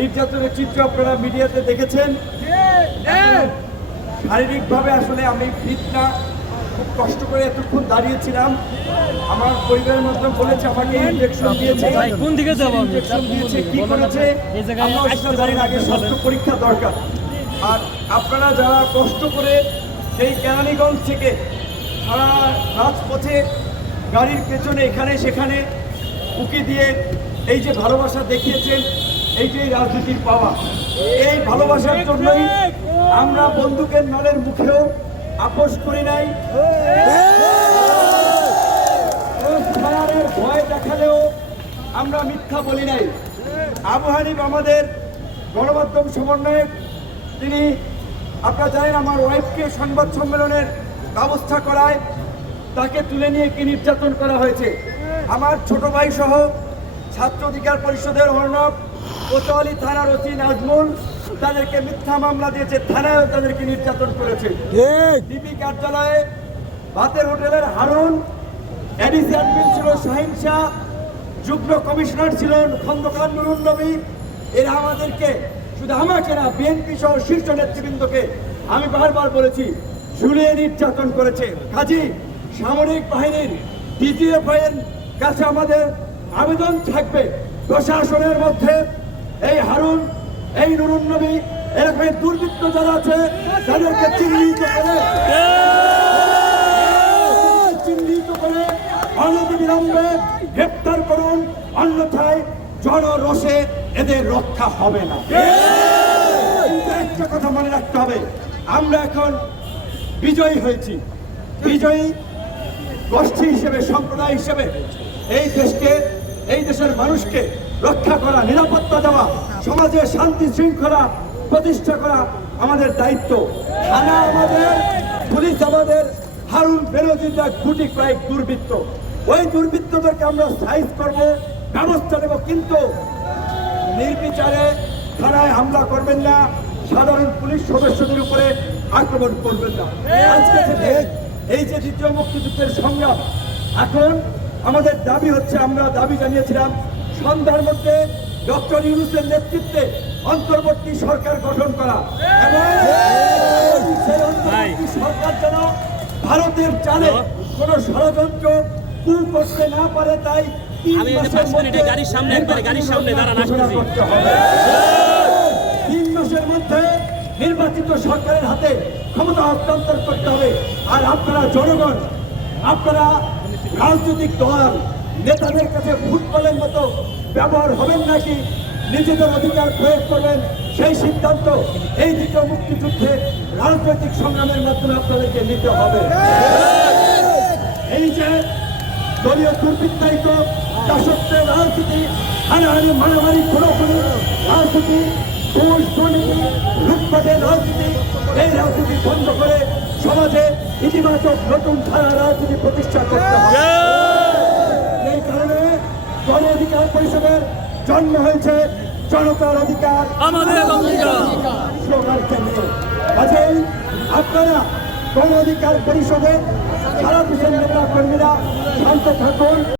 নির্যাতনের চিত্র আপনারা মিডিয়াতে দেখেছেন। শারীরিকভাবে আসলে আমি ফিট না খুব কষ্ট করে এতক্ষণ দাঁড়িয়েছিলাম। আমার পরিবারের মধ্যে বলেছে আমাকে ইনজেকশন দিয়েছে। কোন দিকে যাব? ইনজেকশন দিয়েছে কি করেছে? আমরা সেটা জানি আগে স্বাস্থ্য পরীক্ষা দরকার। আর আপনারা যারা কষ্ট করে সেই কেরানীগঞ্জ থেকে সারা রাজপথে গাড়ির পেছনে এখানে সেখানে উকি দিয়ে এই যে ভালোবাসা দেখিয়েছেন এই যে রাজনীতির পাওয়া। এই ভালোবাসার জন্যই আমরা বন্দুকের নলের মুখেও আপোষ করি নাই। ভয় দেখালেও আমরা মিথ্যা বলি নাই। আবু হানিফ আমাদের গণমাধ্যম সমন্বয়ক। তিনি, আপনারা জানেন আমার ওয়াইফকে সংবাদ সম্মেলনের ব্যবস্থা করায় তাকে তুলে নিয়ে কি নির্যাতন করা হয়েছে। আমার ছোট ভাই সহ ছাত্র অধিকার পরিষদের অর্ণব কোতোয়ালি থানার ওসি নাজমুল তাদেরকে মিথ্যা মামলা দিয়েছে থানায়ও তাদেরকে নির্যাতন করেছে। ডিবি কার্যালয়ে ভাতের হোটেলের হারুন এডিসি অ্যাডমিন ছিল শাহিন শাহ যুগ্ম কমিশনার ছিলেন খন্দকার নুরুন নবী। এরা আমাদেরকে শুধু আমাকে না বিএনপি সহ শীর্ষ নেতৃবৃন্দকে আমি বারবার বলেছি ঝুলিয়ে নির্যাতন করেছে। কাজী সামরিক বাহিনীর ডিজিএফ এর কাছে আমাদের আবেদন থাকবে। প্রশাসনের মধ্যে এই হারুন, এই নুরুন নবী, এরকম দুর্বৃত্ত যারা আছে, তাদেরকে চিহ্নিত করে চিহ্নিত করে অনতিবিলম্বে গ্রেপ্তার করুন, অন্যথায় জনরোষে এদের রক্ষা হবে না। একটা কথা মনে রাখতে হবে, আমরা এখন বিজয়ী হয়েছি। বিজয়ী গোষ্ঠী হিসেবে, সম্প্রদায় হিসেবে এই দেশকে এই দেশের মানুষকে রক্ষা করা, নিরাপত্তা দেওয়া, সমাজে শান্তি শৃঙ্খলা প্রতিষ্ঠা করা আমাদের দায়িত্ব। থানা আমাদের, পুলিশ আমাদের, হারুন বেরোজিরা গুটি কয়েক দুর্বৃত্ত। ওই দুর্বৃত্তদেরকে আমরা সাইজ করব, ব্যবস্থা নেব, কিন্তু নির্বিচারে থানায় হামলা করবেন না, সাধারণ পুলিশ সদস্যদের উপরে আক্রমণ করবেন না। আজকে এই যে দ্বিতীয় মুক্তিযুদ্ধের সংগ্রাম, এখন আমাদের দাবি হচ্ছে আমরা দাবি জানিয়েছিলাম সন্ধ্যার মধ্যে ডক্টর ইউনুসের নেতৃত্বে অন্তর্বর্তী সরকার গঠন করা এবং সেই অন্তর্বর্তী সরকার যেন ভারতের চালে কোনো ষড়যন্ত্র কু করতে না পারে তাই আমি গাড়ির সামনে একবারে, গাড়ির সামনে দাঁড়ান, আসতেছি। তিন মাসের মধ্যে নির্বাচিত সরকারের হাতে ক্ষমতা হস্তান্তর করতে হবে। আর আপনারা জনগণ আপনারা রাজনৈতিক দল, নেতাদের কাছে ফুটবলের মতো ব্যবহার হবেন নাকি? নিজেদের অধিকার প্রয়োগ করবেন? সেই সিদ্ধান্ত, এই দ্বিতীয় মুক্তিযুদ্ধে রাজনৈতিক সংগ্রামের মাধ্যমে আপনাদেরকে নিতে হবে। এই যে দলীয় দুর্বৃত্তায়িত দাসত্বের রাজনীতি, হানাহানি, মারামারি খোলাখুলি রাজনীতি, ঘুষ, দুর্নীতি, লুটপাটের রাজনীতি, এই রাজনীতি বন্ধ করে সমাজে ইতিবাচক নতুন ধারা রাজনীতি প্রতিষ্ঠা করতে হবে। এই কারণে গণ অধিকার পরিষদের জন্ম হয়েছে জনতার অধিকার আমাদের কাজেই আপনারা গণ অধিকার পরিষদে সারা দেশের নেতা কর্মীরা শান্ত থাকুন।